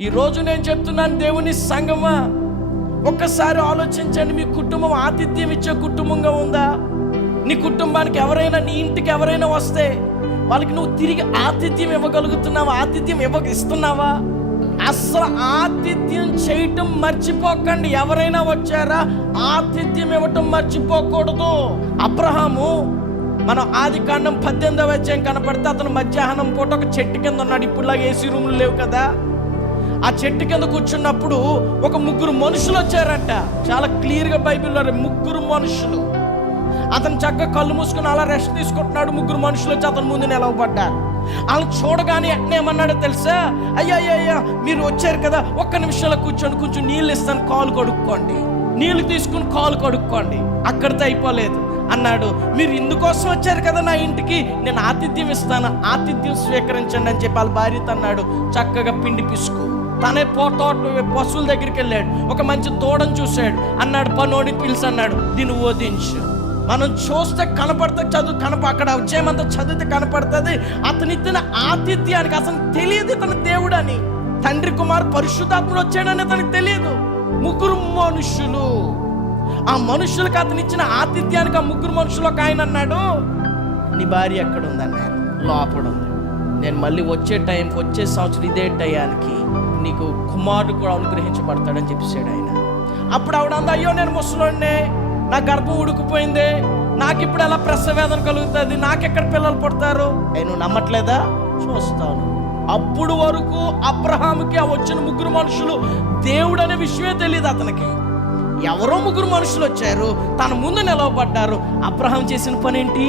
ఈరోజు నేను చెప్తున్నాను, దేవుని సంగమా, ఒక్కసారి ఆలోచించండి. మీ కుటుంబం ఆతిథ్యం ఇచ్చే కుటుంబంగా ఉందా? నీ కుటుంబానికి ఎవరైనా, నీ ఇంటికి ఎవరైనా వస్తే వాళ్ళకి నువ్వు తిరిగి ఆతిథ్యం ఇవ్వగలుగుతున్నావా? ఆతిథ్యం ఇస్తున్నావా? అసలు ఆతిథ్యం చేయటం మర్చిపోకండి. ఎవరైనా వచ్చారా, ఆతిథ్యం ఇవ్వటం మర్చిపోకూడదు. అబ్రహాము మనం ఆదికాండం 18వ అధ్యాయం కనపడితే అతను మధ్యాహ్నం పూట ఒక చెట్టు కింద ఉన్నాడు. ఇప్పుడులాగా ఏసీ రూములు లేవు కదా. ఆ చెట్టు కింద కూర్చున్నప్పుడు ఒక 3 మనుషులు వచ్చారంట. చాలా క్లియర్గా బైబిల్లో 3 మనుషులు. అతను చక్కగా కళ్ళు మూసుకుని అలా రెస్ట్ తీసుకుంటున్నాడు. 3 మనుషులు వచ్చి అతని ముందు నిలవబడ్డారు. వాళ్ళు చూడగానే ఏమన్నాడో తెలుసా? అయ్యా మీరు వచ్చారు కదా, ఒక్క నిమిషంలో కూర్చోండి, కొంచెం నీళ్ళు ఇస్తాను, కాలు కడుక్కోండి. నీళ్ళు తీసుకుని కాలు కడుక్కోండి. అక్కడితో అయిపోలేదు అన్నాడు. మీరు ఇందుకోసం వచ్చారు కదా నా ఇంటికి, నేను ఆతిథ్యం ఇస్తాను, ఆతిథ్యం స్వీకరించండి అని చెప్పి వాళ్ళ భార్యతో అన్నాడు. చక్కగా పిండి పిసుకు. తనే పశువుల దగ్గరికి వెళ్ళాడు. ఒక మంచి దూడను చూశాడు. అన్నాడు, పనోడి పిలిచి అన్నాడు, దీన్ని వధించు. మనం చూస్తే కనపడితే అక్కడ వచ్చేమంతా చదివితే కనపడుతుంది. అతని ఇతని ఆతిథ్యానికి అసలు తెలియదు ఇతను దేవుడని. తండ్రి కుమార్ పరిశుద్ధాత్ముడు వచ్చాడని అతనికి తెలియదు. 3 మనుషులు. ఆ మనుషులకు అతను ఇచ్చిన ఆతిథ్యానికి ఆ 3 మనుషులు ఒక ఆయన అన్నాడు, నీ భార్య ఎక్కడ ఉందన్నాడు. లోపల ఉంది. నేను మళ్ళీ వచ్చే టైంకి, వచ్చే సంవత్సరం ఇదే టయానికి నీకు కుమారుడు కూడా అనుగ్రహించబడతాడని చెప్పేశాడు ఆయన. అప్పుడు ఆవిడ అంది, అయ్యో నేను ముసలోడినే, నా గర్భం ఉడికిపోయింది, నాకు ఇప్పుడు ఎలా ప్రసవేదన కలుగుతుంది, నాకెక్కడ పిల్లలు పుడతారు? నువ్వు నమ్మట్లేదా? చూస్తాను. అప్పుడు వరకు అబ్రహాముకి ఆ వచ్చిన 3 మనుషులు దేవుడు అనే విషయమే తెలియదు అతనికి. ఎవరో 3 మనుషులు వచ్చారు, తన ముందు నిలవబడ్డారు. అబ్రహాం చేసిన పని ఏంటి?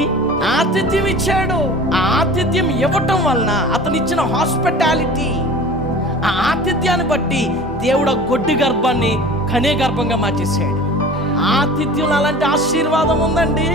ఆతిథ్యం ఇచ్చాడు. ఆ ఆతిథ్యం ఇవ్వటం వలన అతను ఇచ్చిన హాస్పిటాలిటీ, ఆ ఆతిథ్యాన్ని బట్టి దేవుడు గొడ్డి గర్భాన్ని కనే గర్భంగా మార్చేసాడు. ఆతిథ్యం అలాంటి ఆశీర్వాదం ఉందండి.